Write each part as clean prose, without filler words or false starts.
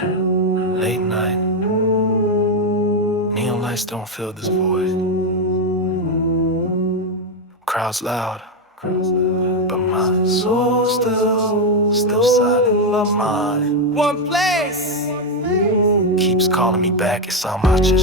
Late night, neon lights don't fill this void. Crowds loud, but my soul's still silent. My mind, one place, keeps calling me back. It's all masjid.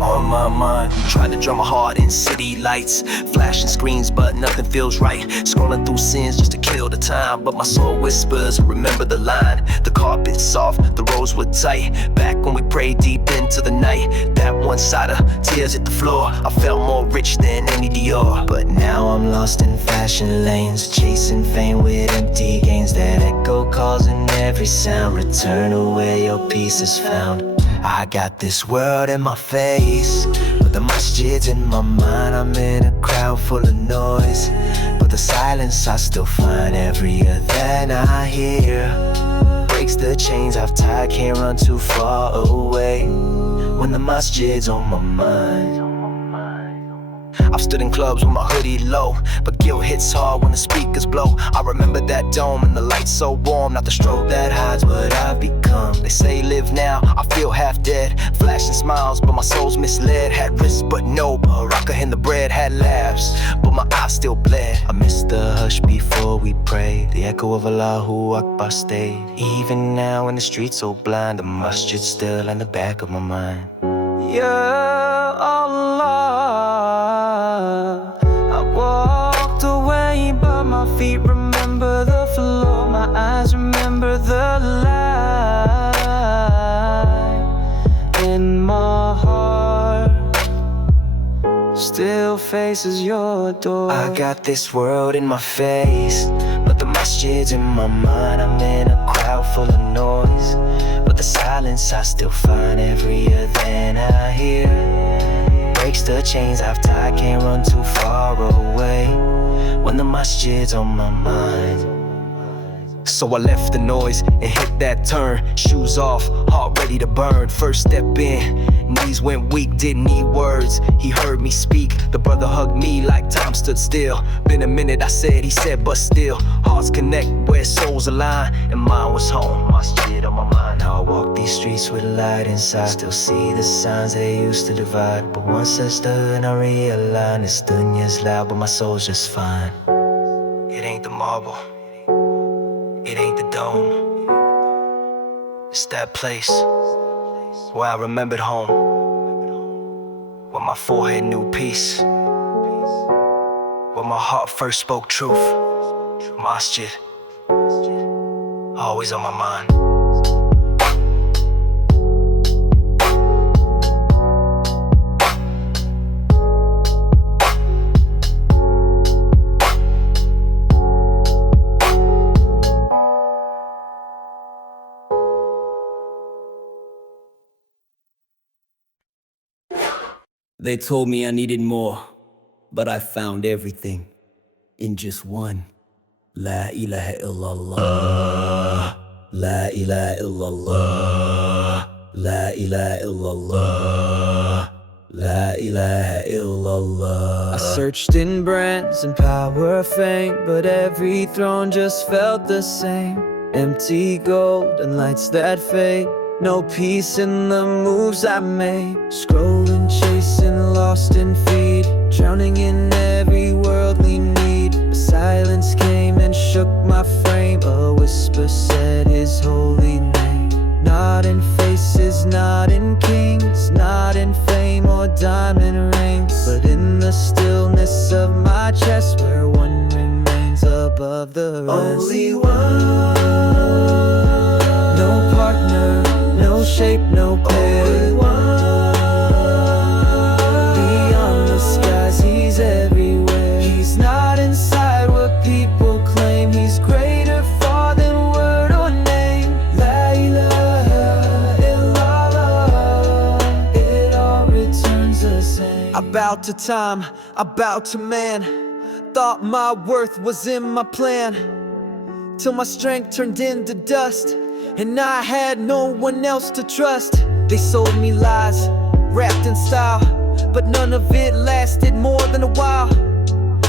On my mind, tried to draw my heart in city lights, flashing screens, but nothing feels right. Scrolling through sins just to kill the time, but my soul whispers, remember the line. The carpet's soft, the roads were tight. Back when we prayed deep into the night, that one-sider, tears hit the floor. I felt more rich than any Dior. But now I'm lost in fashion lanes, chasing fame with empty gains. That echo calls in every sound. Return to where your peace is found. I got this world in my face, but the masjid's in my mind. I'm in a crowd full of noise, but the silence I still find. Every adhan I hear breaks the chains I've tied. Can't run too far away when the masjid's on my mind. I've stood in clubs with my hoodie low, but guilt hits hard when the speakers blow. I remember that dome and the lights so warm, not the strobe that hides what I've become. They say live now, I feel half dead, flashing smiles, but my soul's misled. Had risks but no baraka in the bread, had laughs, but my eyes still bled. I missed the hush before we prayed, the echo of Allahu Akbar stayed. Even now in the streets so blind, the masjid's still in the back of my mind. Ya Allah, I walked away, but my feet remember the floor. My eyes remember the light, and my heart still faces your door. I got this world in my face, but the masjid's in my mind. I'm in a crowd full of noise, but the silence I still find. Every adhan I hear breaks the chains I've tied. Can't run too far away when the masjid's on my mind. So I left the noise and hit that turn. Shoes off, heart ready to burn. First step in, knees went weak, didn't need words. He heard me speak, the brother hugged me like time stood still. Been a minute, I said, he said, but still. Hearts connect where souls align, and mine was home, masjid on my mind. Now I walk these streets with light inside. Still see the signs they used to divide, but once I stood and I realized this dunya's loud, but my soul's just fine. It ain't the marble, it ain't the dome, it's that place where I remembered home, where my forehead knew peace, where my heart first spoke truth. Masjid, always on my mind. They told me I needed more, but I found everything in just one. La ilaha illallah, la ilaha illallah, la ilaha illallah, la ilaha illallah. I searched in brands and power, fame, but every throne just felt the same. Empty gold and lights that fade, no peace in the moves I made. Scrolling, chasing, lost in feed, drowning in every worldly need. A silence came and shook my frame, a whisper said his holy name. Not in faces, not in kings, not in fame or diamond rings, but in the stillness of my chest, where one remains above the rest. Only one, no partner, no shape, no pair. Only one, beyond the skies, he's everywhere. He's not inside what people claim. He's greater far than word or name. La ilaha illallah, it all returns the same. I bowed to time, I bowed to man, thought my worth was in my plan, till my strength turned into dust, and I had no one else to trust. They sold me lies, wrapped in style, but none of it lasted more than a while.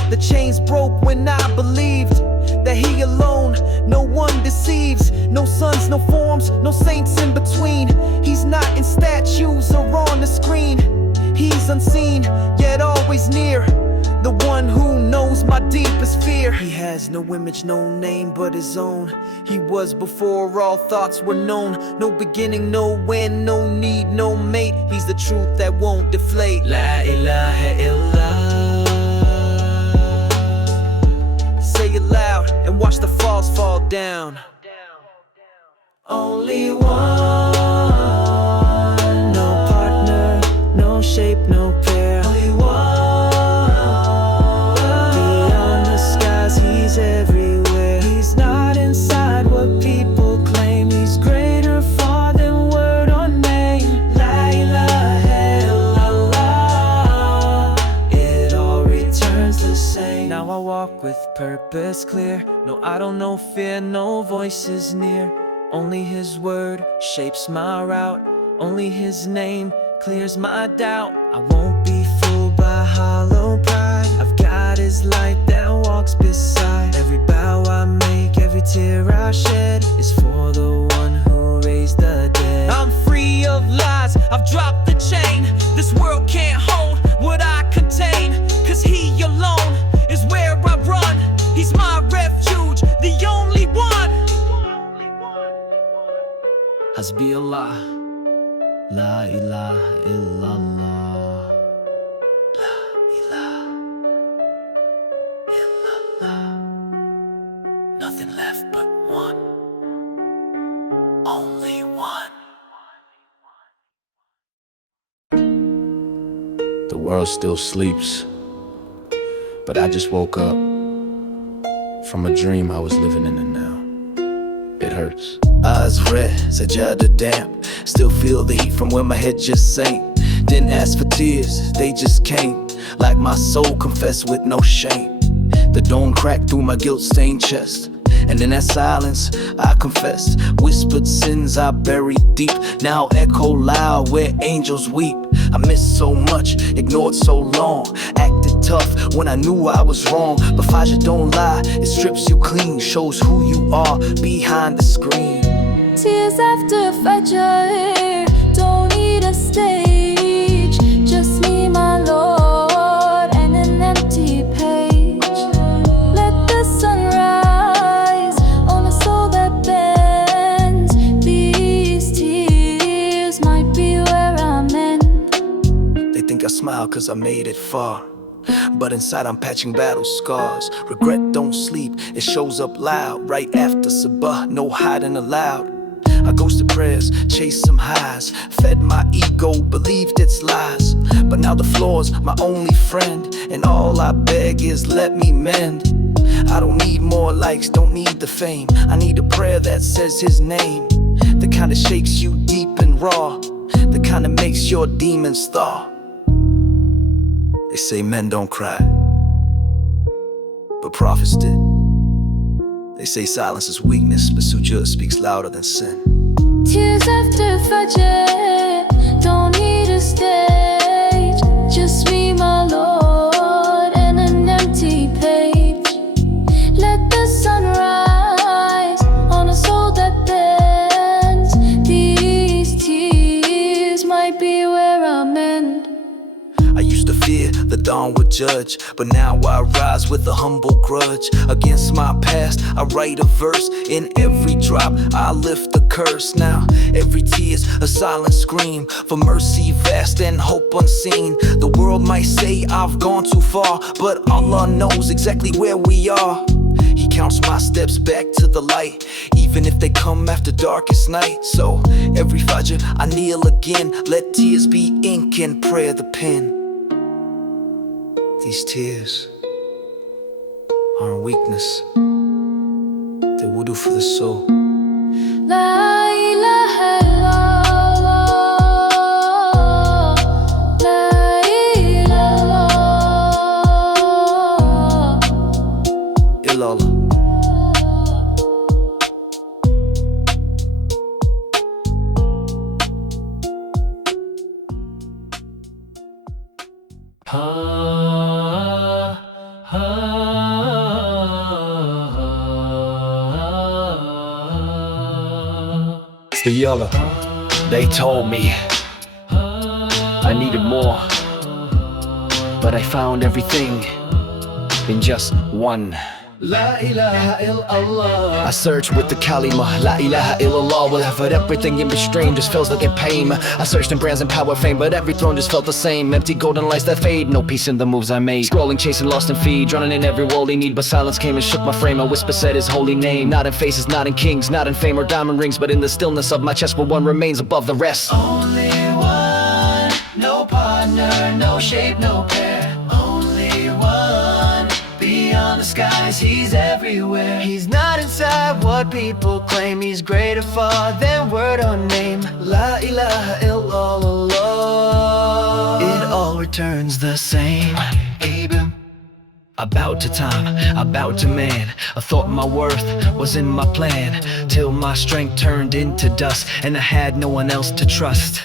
The chains broke when I believed that he alone, no one deceives. No sons, no forms, no saints in between. He's not in statues or on the screen. He's unseen, yet always near, the one who knows my deepest fear. He has no image, no name but his own. He was before all thoughts were known. No beginning, no end, no need, no mate. He's the truth that won't deflate. La ilaha illallah. Say it loud and watch the falls fall down. Only one, no partner, no shape, no pair. Only one, beyond the skies, he's everywhere. He's not inside what people claim. He's greater far than word or name. La ilaha illallah, it all returns the same. Now I walk with purpose clear. No, I don't know fear, no voices near. Only his word shapes my route. Only his name clears my doubt. I won't be fooled by hollow pride. I've got his light that walks beside. Every bow I make, every tear I shed is for the one who raised the dead. I'm free of lies, I've dropped the chain. This world can't hold what I contain. Cause he alone is where I run. He's my refuge, the only one. Hasbi Allah, La ilaha illallah, La ilaha illallah. Nothing left but one, only one. The world still sleeps, but I just woke up from a dream I was living in the now. It hurts. Eyes red, sajada damp. Still feel the heat from where my head just sank. Didn't ask for tears, they just came. Like my soul confessed with no shame. The dawn cracked through my guilt-stained chest. And in that silence, I confessed. Whispered sins I buried deep, now echo loud where angels weep. I missed so much, ignored so long. Acted tough when I knew I was wrong. But Fajr don't lie, it strips you clean. Shows who you are behind the screen. Tears after Fajr, don't need a stage. Just me, my Lord, and an empty page. Let the sun rise on a soul that bends. These tears might be where I'm in. They think I smile cause I made it far, but inside I'm patching battle scars. Regret don't sleep, it shows up loud. Right after Sabah, no hiding allowed. I ghosted prayers, chased some highs. Fed my ego, believed its lies. But now the floor's my only friend, and all I beg is let me mend. I don't need more likes, don't need the fame. I need a prayer that says his name. The kind that shakes you deep and raw, the kind that makes your demons thaw. They say men don't cry, but prophets did. They say silence is weakness, but sujood speaks louder than sin. Tears after Fajr, don't need a stage. Just me, my Lord, and an empty page. Let the sun rise on a soul that bends. These tears might be where I'm in. I used to fear the dawn would judge, but now I rise with a humble grudge. Against my past, I write a verse. In every drop, I lift the curse. Now, every tear's a silent scream for mercy vast and hope unseen. The world might say I've gone too far, but Allah knows exactly where we are. He counts my steps back to the light, even if they come after darkest night. So, every Fajr, I kneel again. Let tears be ink and prayer the pen. These tears aren't weakness, they're wudu for the soul. La ilaha illallah, La ilaha Illallah. Ha ha ha. What's the yellow? They told me I needed more, but I found everything in just one. La ilaha illallah. I searched with the kalima, la ilaha illallah. Whatever, everything in between just feels like a pain. I searched in brands and power fame, but every throne just felt the same. Empty golden lights that fade, no peace in the moves I made. Scrolling, chasing, lost in feed, drowning in every worldly need. But silence came and shook my frame. A whisper said his holy name. Not in faces, not in kings, not in fame or diamond rings, but in the stillness of my chest where one remains above the rest. Only one, no partner, no shape, no pair. Only one, beyond the skies, he's everywhere. He's not inside what people claim. He's greater far than word or name. La ilaha illallah. It all returns the same. About to time, about to man. I thought my worth was in my plan, till my strength turned into dust, and I had no one else to trust.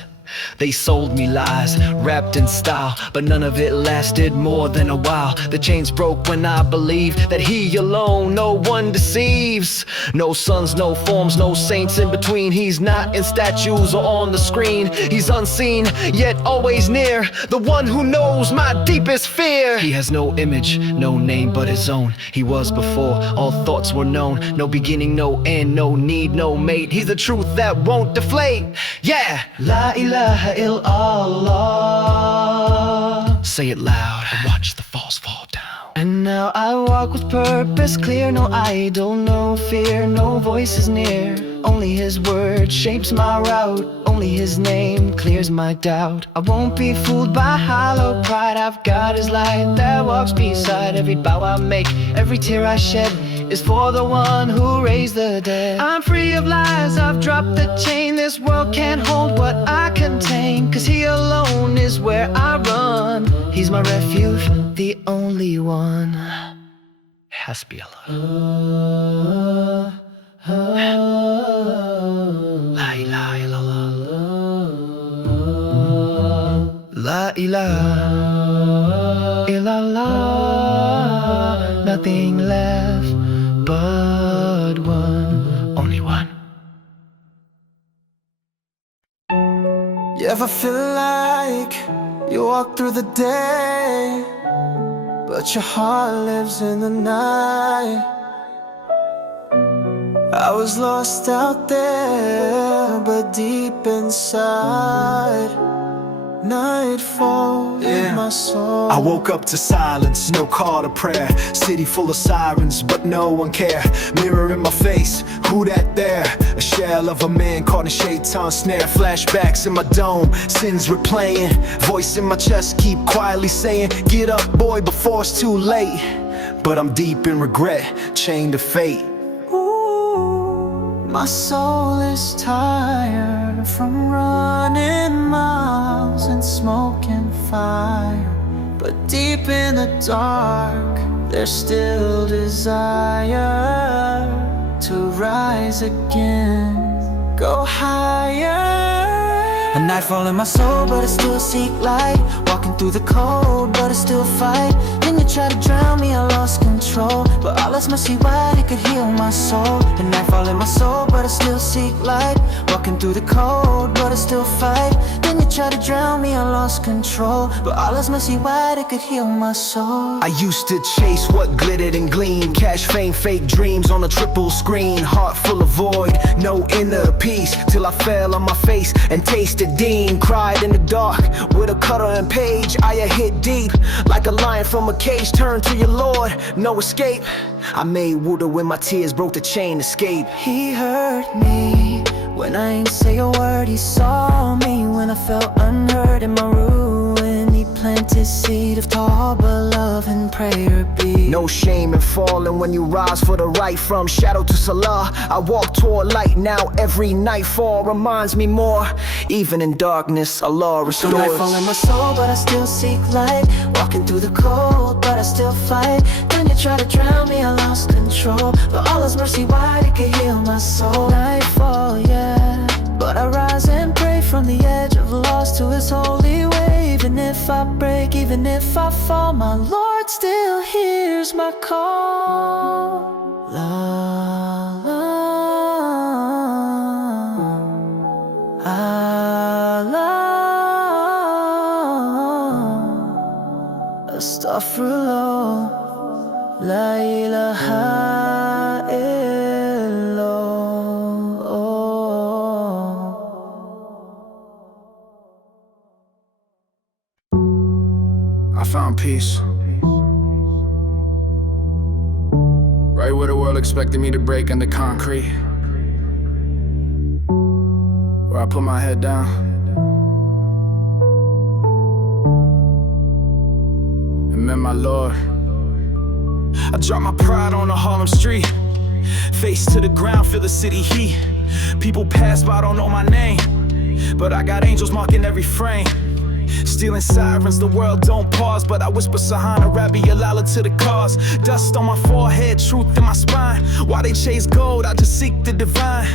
They sold me lies, wrapped in style, but none of it lasted more than a while. The chains broke when I believed that he alone, no one deceives. No sons, no forms, no saints in between. He's not in statues or on the screen. He's unseen, yet always near. The one who knows my deepest fear. He has no image, no name but his own. He was before all thoughts were known. No beginning, no end, no need, no mate. He's the truth that won't deflate. Yeah! La ilaha illallah. Say it loud and watch the falls fall down. And now I walk with purpose clear. No idol, no fear, no voices near. Only his word shapes my route. Only his name clears my doubt. I won't be fooled by hollow pride. I've got his light that walks beside every bow I make. Every tear I shed is for the one who raised the dead. I'm free of lies, I've dropped the chain. This world can't hold what I contain, 'cause he alone is where I run. He's my refuge, the only one. Hasbi Allah. La ilaha illallah. La ilaha illallah. Nothing left but one, only one. You ever feel like you walk through the day, but your heart lives in the night? I was lost out there, but deep inside, nightfall in my soul. I woke up to silence, no call to prayer. City full of sirens, but no one care. Mirror in my face, who that there? A shell of a man caught in shaitan snare. Flashbacks in my dome, sins replaying. Voice in my chest keep quietly saying, get up boy before it's too late. But I'm deep in regret, chained to fate. My soul is tired from running miles and smoke and fire. But deep in the dark, there's still desire to rise again, go higher. A nightfall in my soul, but I still seek light. Walking through the cold, but I still fight. Then you try to drown me, I lost control. But Allah's mercy wide, it could heal my soul. A nightfall in my soul, but I still seek light. Walking through the cold, but I still fight. Then you try to drown me, I lost control. But Allah's mercy wide, it could heal my soul. I used to chase what glittered and gleamed. Cash, fame, fake dreams on a triple screen. Heart full of void, no inner peace. Till I fell on my face and tasted dean. Cried in the dark with a cutter and page. I hit deep like a lion from a cage. Turn to your Lord, no escape. I made wudu when my tears broke the chain escape. He heard me when I ain't say a word. He saw me when I felt unheard. In my ruin, he planted seed of tawbah, love and prayer be. No shame in falling when you rise for the right. From shadow to salah, I walk toward light. Now every nightfall reminds me more. Even in darkness, Allah restores. So nightfall in my soul, but I still seek light. Walking through the cold, but I still fight. Then you try to drown me, I lost control. But Allah's mercy wide, it can heal my soul. Nightfall, yeah, but I rise and pray from the edge of loss to his holy way. Even if I break, even if I fall, my Lord still hears my call. La la Astaghfirullah, La ilaha illallah. I found peace right where the world expected me to break under concrete, where I put my head down and met my Lord. I dropped my pride on a Harlem street, face to the ground, feel the city heat. People pass by, don't know my name, but I got angels marking every frame. Stealing sirens, the world don't pause, but I whisper Sahana, Rabbi Yalala to the cause. Dust on my forehead, truth in my spine. While they chase gold, I just seek the divine.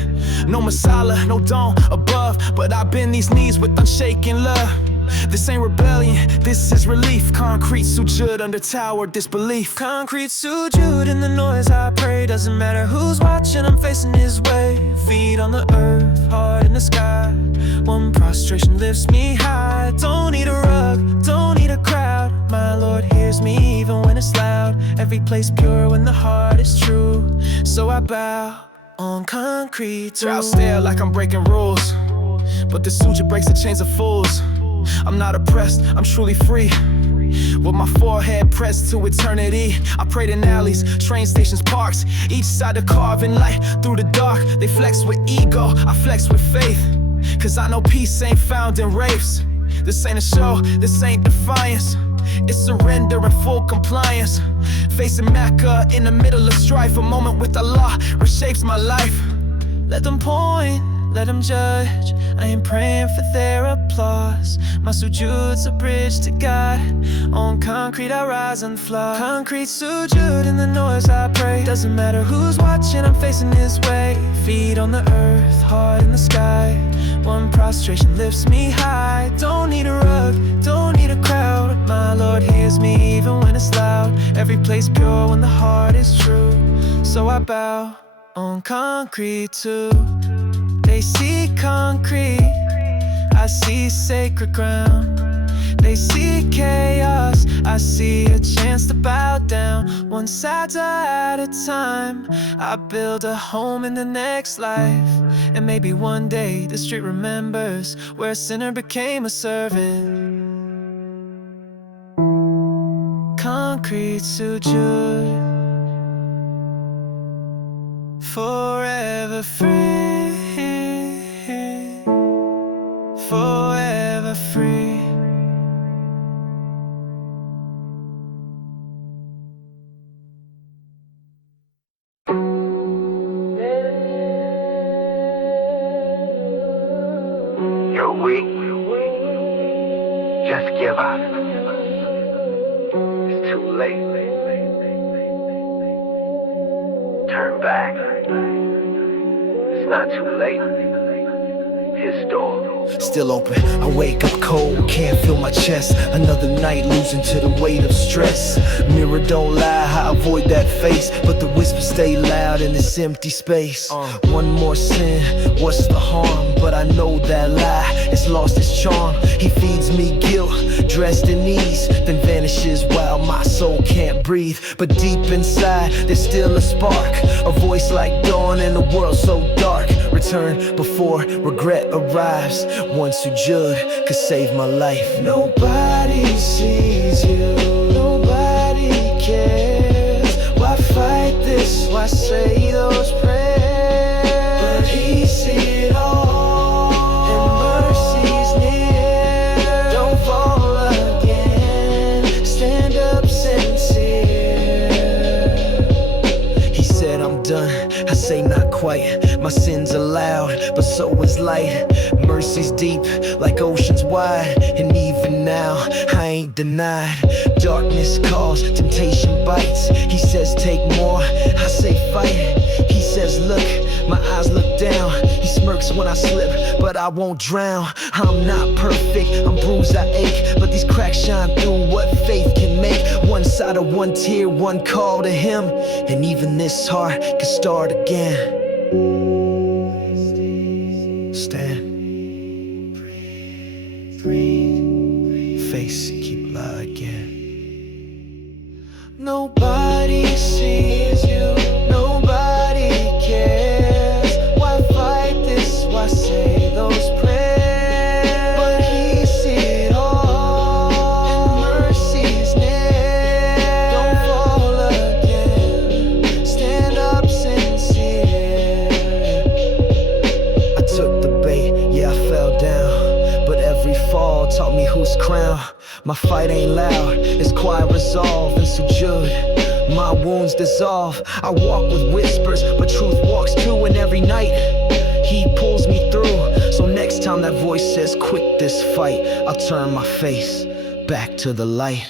No masala, no dome above, but I bend these knees with unshaken love. This ain't rebellion, this is relief. Concrete sujud under tower disbelief. Concrete sujud in the noise I pray. Doesn't matter who's watching, I'm facing his way. Feet on the earth, heart in the sky. One prostration lifts me high. Don't need a rug, don't need a crowd. My Lord hears me even when it's loud. Every place pure when the heart is true. So I bow on concrete. Crowd stare like I'm breaking rules, but the suture breaks the chains of fools. I'm not oppressed, I'm truly free. With my forehead pressed to eternity, I prayed in alleys, train stations, parks. Each side a carving light through the dark. They flex with ego, I flex with faith. Cause I know peace ain't found in rapes. This ain't a show, this ain't defiance. It's surrender and full compliance. Facing Mecca in the middle of strife. A moment with Allah reshapes my life. Let them point, let them judge. I ain't praying for their applause. My sujud's a bridge to God. On concrete I rise and fly. Concrete sujud in the noise I pray. Doesn't matter who's watching, I'm facing his way. Feet on the earth, heart in the sky. One prostration lifts me high. Don't need a rug, don't need a crowd. My Lord hears me even when it's loud. Every place pure when the heart is true. So I bow on concrete too. They see concrete, I see sacred ground. They see chaos, I see a chance to bow down. One saga at a time, I build a home in the next life. And maybe one day the street remembers where a sinner became a servant. Concrete sujud, forever free, forever free. You're weak, just give up. It's too late. Turn back. It's not too late. His door Still open, I wake up cold, can't feel my chest. Another night losing to the weight of stress. Mirror don't lie, I avoid that face, but the whispers stay loud in this empty space. One more sin, what's the harm? But I know that lie, it's lost its charm. He feeds me guilt, dressed in ease, then vanishes while my soul can't breathe. But deep inside, there's still a spark, a voice like dawn in a world so dark. Return before regret arrives. One sujud could save my life. Nobody sees you, nobody cares. Why fight this? Why say those prayers? But he sees it all, and mercy's near. Don't fall again, stand up sincere. He said I'm done, I say not quite. My sins are loud, but so is light. Mercy's deep, like oceans wide. And even now, I ain't denied. Darkness calls, temptation bites. He says take more, I say fight. He says look, my eyes look down. He smirks when I slip, but I won't drown. I'm not perfect, I'm bruised, I ache, but these cracks shine through what faith can make. One side of one tear, one call to him, and even this heart can start again. Stand, breathe, face, keep alive again. his crown. My fight ain't loud, it's quiet resolve and sujood. My wounds dissolve. I walk with whispers, but truth walks too. And every night he pulls me through. So next time that voice says quit this fight, I'll turn my face back to the light.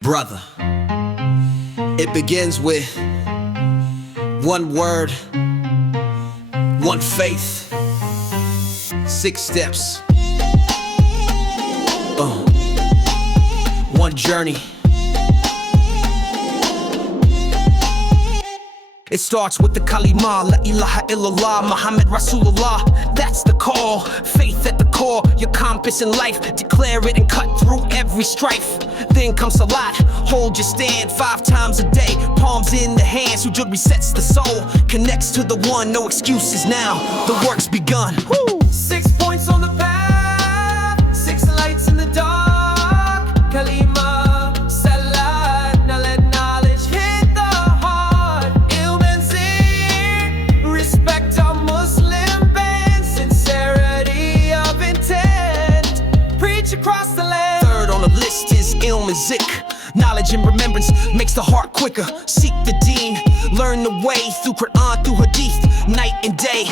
Brother, it begins with one word, one faith, 6 steps, one journey. It starts with the kalima, la ilaha illallah, Muhammad Rasulullah. That's the call, faith at the core, your compass in life. Declare it and cut through every strife. Then comes salat, hold your stand 5 times a day. Palms in the hands, sujood resets the soul. Connects to the one, no excuses now, the work's begun. Woo! 6 points on the path, 6 lights in the dark. Kalima. Knowledge and remembrance makes the heart quicker. Seek the deen, learn the way through Quran, through Hadith, night and day.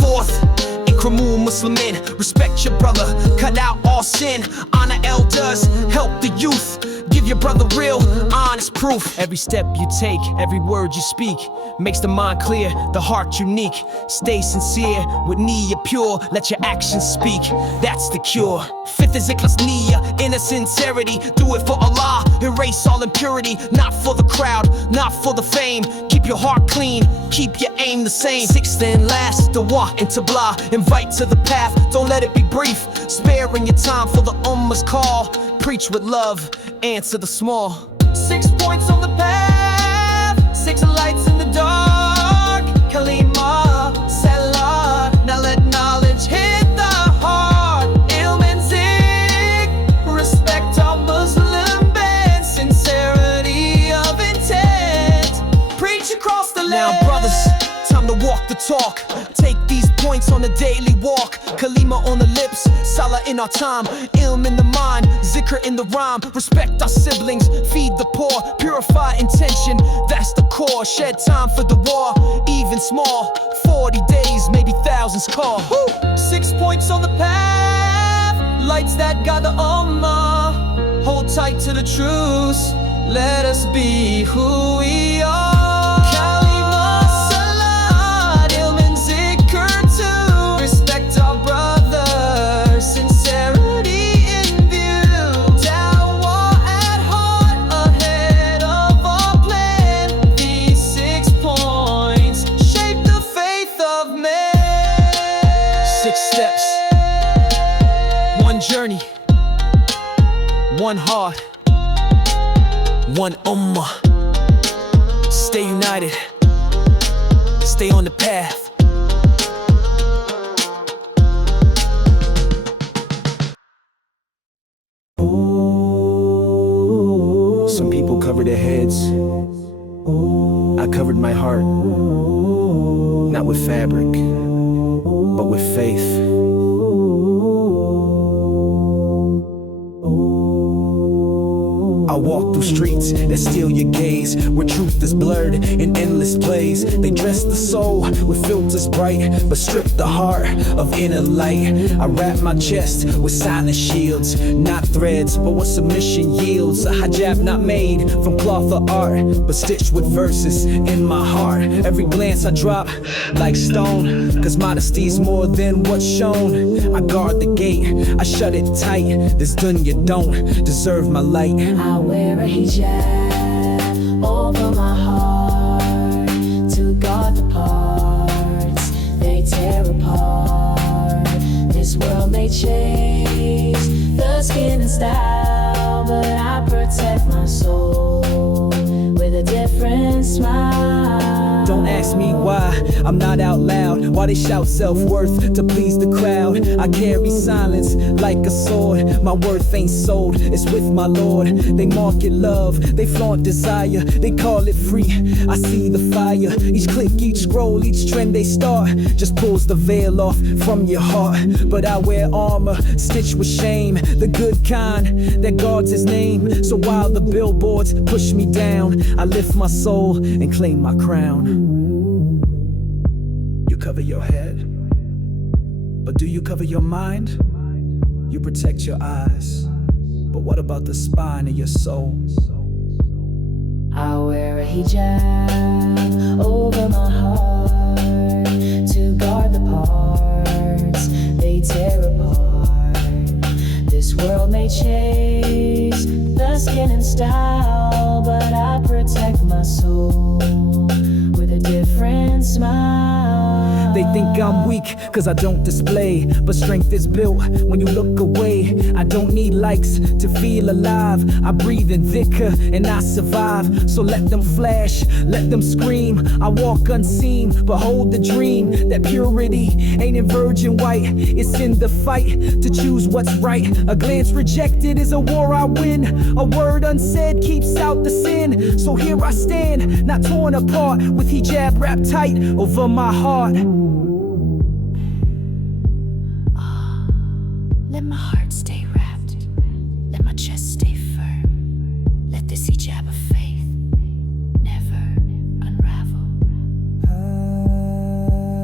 4th, Ikramul Muslimin, respect your brother, cut out all sin. Honor elders, help the youth, give your brother real, honest proof. Every step you take, every word you speak, makes the mind clear, the heart unique. Stay sincere, with niyyah pure, let your actions speak, that's the cure. 5th is ikhlas niyyah, inner sincerity, do it for Allah, erase all impurity. Not for the crowd, not for the fame, keep your heart clean, keep your aim the same. 6th and last, the wa and tabla, invite to the path, don't let it be brief. Sparing your time for the Ummah's call, preach with love, answer the small. 6 points on the path, 6 lights in the dark. Kalima, salah, now let knowledge hit the heart. Ilm and zik, respect our Muslim band, sincerity of intent, preach across the land. Now brothers, time to walk the talk, take these points on a daily walk. Kalima on the lips, salah in our time, ilm in the mind, zikr in the rhyme. Respect our siblings, feed the poor, purify intention, that's the core. Shed time for the war, even small, 40 days, maybe thousands call. Woo! 6 points on the path, lights that guide the Ummah. Hold tight to the truth, let us be who we are. Journey, one heart, one ummah. Stay united, stay on the path. Some people cover their heads, I covered my heart, not with fabric, but with faith. I walk through streets that steal your gaze, where truth is blurred in endless plays. They dress the soul with filters bright, but strip the heart of inner light. I wrap my chest with silent shields, not threads, but what submission yields. A hijab not made from cloth or art, but stitched with verses in my heart. Every glance I drop like stone, cause modesty's more than what's shown. I guard the gate, I shut it tight, this dunya don't deserve my light. I wear a hijab over my heart to guard the parts they tear apart. This world may change the skin and style, but I protect my soul with a different smile. Don't ask me why I'm not out loud, why they shout self-worth to please the crowd. I carry silence like a sword, my worth ain't sold, it's with my Lord. They market love, they flaunt desire, they call it free. I see the fire, each click, each scroll, each trend they start just pulls the veil off from your heart. But I wear armor, stitched with shame, the good kind that guards his name. So while the billboards push me down, I lift my soul and claim my crown. You cover your head, but do you cover your mind? You protect your eyes, but what about the spine of your soul? I wear a hijab over my heart to guard the parts they tear apart. This world may chase the skin and style, but I protect my soul with a different smile. They think I'm weak cause I don't display, but strength is built when you look away. I don't need likes to feel alive, I breathe in thicker and I survive. So let them flash, let them scream, I walk unseen but hold the dream that purity ain't in virgin white, it's in the fight to choose what's right. A glance rejected is a war I win, a word unsaid keeps out the sin. So here I stand, not torn apart, with hijab wrapped tight over my heart. Let my heart stay wrapped, let my chest stay firm, let this hijab of faith never unravel.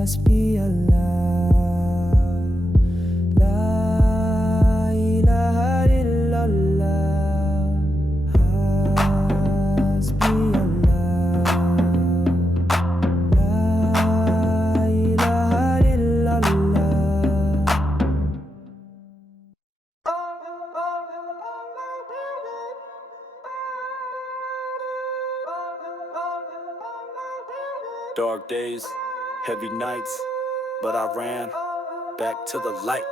Hasbi Allah, la ilaha illallah. Hasbi Allah, la ilaha illallah. Dark days, heavy nights, but I ran back to the light.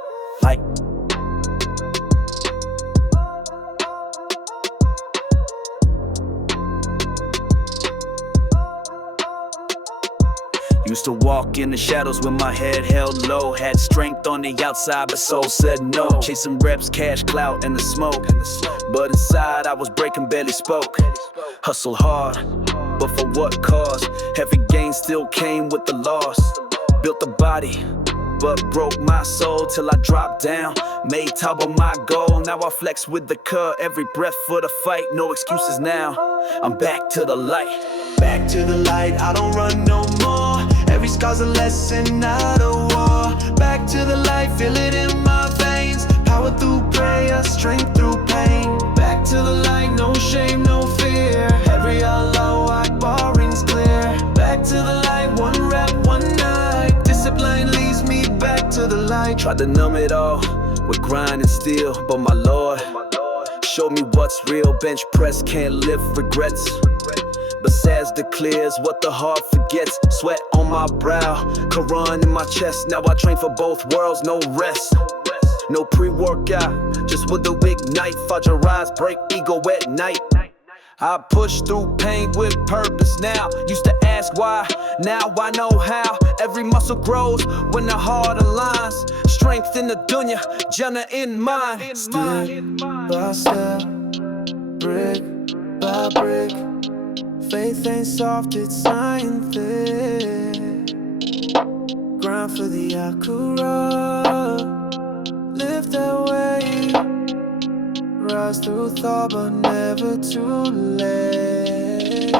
Used to walk in the shadows with my head held low. Had strength on the outside, but soul said no. Chasing reps, cash, clout, and the smoke. But inside I was breaking, barely spoke. Hustle hard, but for what cause? Heavy gain still came with the loss. Built the body, but broke my soul till I dropped down. Made Tabo my goal, now I flex with the cut. Every breath for the fight, no excuses now. I'm back to the light. Back to the light, I don't run no more. Every scar's a lesson, not a war. Back to the light, feel it in my veins. Power through prayer, strength through pain. Back to the light, no shame, no fear. Every Allahu Akbar rings clear. Back to the light, one rep, one night. Discipline leads me back to the light. Tried to numb it all with grind and steel, but my Lord showed me what's real. Bench press can't lift regrets, but Saz declares what the heart forgets. Sweat on my brow, Quran in my chest. Now I train for both worlds, no rest. No pre-workout, just with the ignite. Fajr rise, break ego at night. I push through pain with purpose now. Used to ask why, now I know how. Every muscle grows when the heart aligns. Strength in the dunya, Jannah in mind. Step by step, brick by brick. Faith ain't soft, it's scientific. Grind for the Akura, live that way. Rise through thought, but never too late.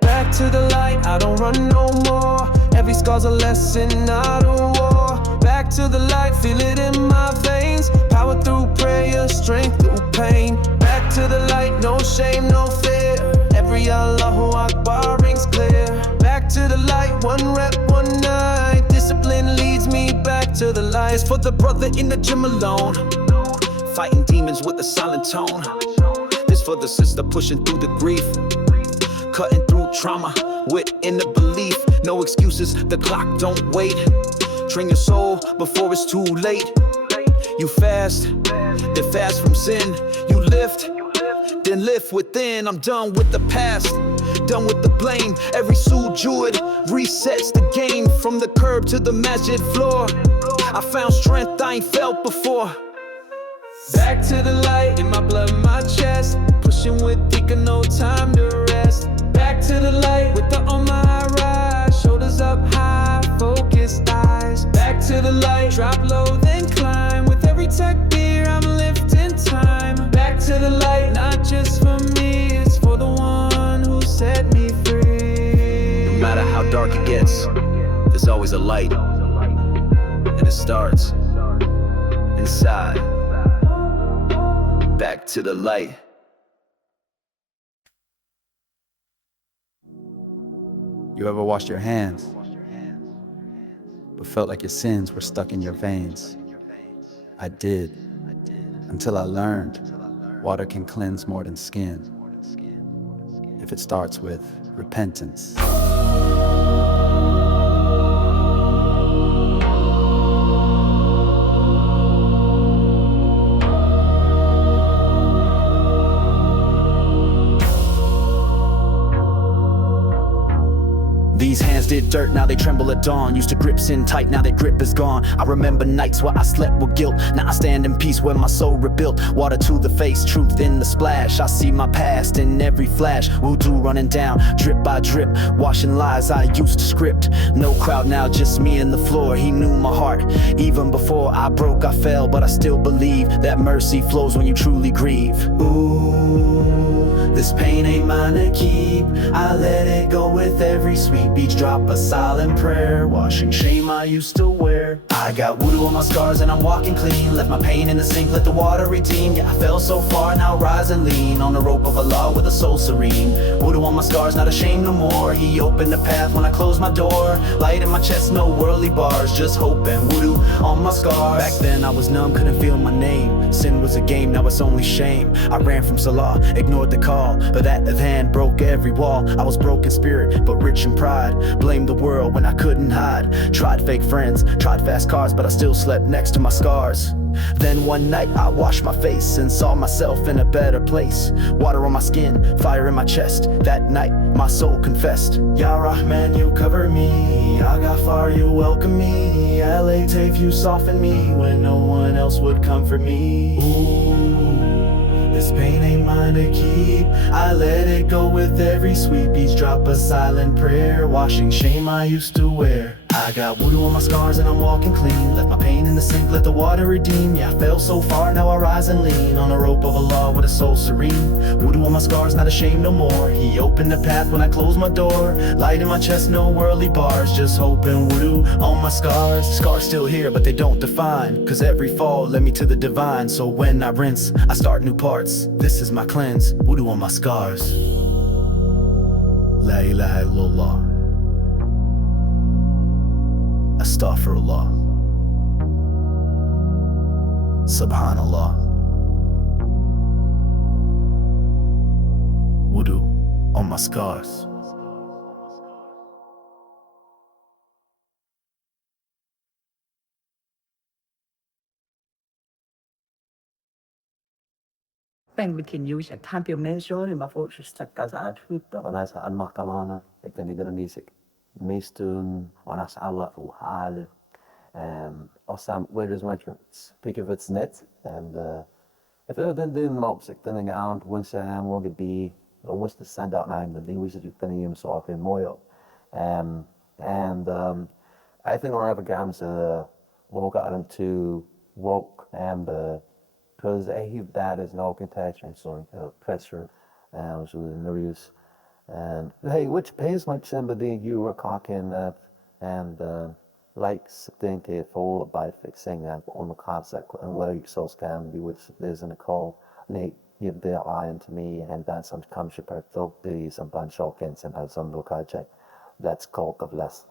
Back to the light, I don't run no more. Every scar's a lesson, not a war. Back to the light, feel it in my veins. Power through prayer, strength through pain. Back to the light, no shame, no fear. Every Allahu Akbar rings clear. Back to the light, one rep, one night. Discipline leads me back to the light. It's for the brother in the gym alone, fighting demons with a silent tone. This for the sister pushing through the grief, cutting through trauma with inner belief. No excuses, the clock don't wait. Train your soul before it's too late. You fast, then fast from sin. You lift, then lift within. I'm done with the past, done with the blame. Every sujood resets the game. From the curb to the masjid floor, I found strength I ain't felt before. Back to the light, in my blood, my chest. Pushing with Dika, no time to rest. Back to the light, with the Ummah I rise. Shoulders up high, focused eyes. Back to the light, drop low, then climb. With every takbir, I'm lifting time. Back to the light, not just for me, it's for the one who set me free. No matter how dark it gets, there's always a light. And it starts inside. Back to the light. You ever washed your hands, but felt like your sins were stuck in your veins? I did, until I learned water can cleanse more than skin, if it starts with repentance. These hands did dirt, now they tremble at dawn. Used to grip sin tight, now that grip is gone. I remember nights where I slept with guilt. Now I stand in peace where my soul rebuilt. Water to the face, truth in the splash. I see my past in every flash. Wudu running down, drip by drip. Washing lies I used to script. No crowd now, just me and the floor. He knew my heart. Even before I broke, I fell. But I still believe that mercy flows when you truly grieve. Ooh, this pain ain't mine to keep. I let it go with every sweet beach. Drop a silent prayer, washing shame I used to wear. I got wudu on my scars and I'm walking clean. Left my pain in the sink, let the water redeem. Yeah, I fell so far, now rise and lean on the rope of Allah with a soul serene. Wudu on my scars, not ashamed no more. He opened the path when I closed my door. Light in my chest, no worldly bars, just hope and wudu on my scars. Back then I was numb, couldn't feel my name. Sin was a game, now it's only shame. I ran from Salah, ignored the call, but that hand broke every wall. I was broken spirit, but rich in pride. Blamed the world when I couldn't hide. Tried fake friends, tried fast cars, but I still slept next to my scars. Then one night I washed my face and saw myself in a better place. Water on my skin, fire in my chest. That night my soul confessed. Ya Rahman, you cover me. Ya Ghaffar, you welcome me. Ya Latif, you soften me when no one else would comfort me. Ooh, this pain ain't mine to keep. I let it go with every sweet beach. Drop a silent prayer, washing shame I used to wear. I got wudu on my scars and I'm walking clean. Left my pain in the sink, let the water redeem. Yeah, I fell so far, now I rise and lean on the rope of Allah with a soul serene. Wudu on my scars, not ashamed no more. He opened the path when I closed my door. Light in my chest, no worldly bars, just hope and wudu on my scars. Scars still here, but they don't define, cause every fall led me to the divine. So when I rinse, I start new parts. This is my cleanse, wudu on my scars. La ilaha illallah, Astaghfirullah, Subhanallah, wudu on my scars. Ben we can use a combination in my voice to kazad وناس المحترمة يكتني درنيسك ميستون وناس الله وحال Osam where is my tricks pick if it's net and if it then didn't lobs ik then out once will it be what's the send out nine the thing we should then himself in moyo and I think I'll have a games woke out into woke and because that is no contention so pressure so the nervous and hey which pays much sympathy you were cocking and likes think it full by fixing that on the concept and whether you so can be which there's in a call Nate you the eye to me and that's some comes your part so some bunch of and have some local check that's called of less